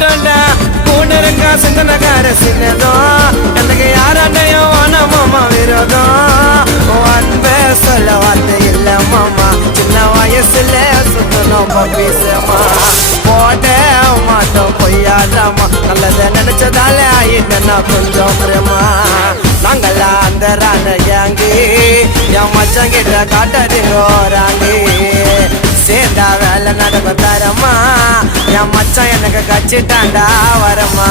மாட்டோண்டா கூட இருக்கா சிந்தனக்கார சின்னதும் எனக்கு யாராண்டையும் வான மாமா விரோதம் அன்பே சொல்ல வார்த்தை இல்ல மாமா சின்ன வயசுல சுத்தணும் பீசமா போட மாட்டோம் பொய்யாடாமா நல்லத நினைச்சதால ஆயிட்டா கொஞ்சம் பிரேமா நாங்களா அந்த ராண கேங்கு என் மச்சான் கிட்ட காட்டாதீங்க சேர்ந்தா வேலை நடக்கும் தரமா என் மச்சான் எனக்கு கச்சிட்டாண்டா வரமா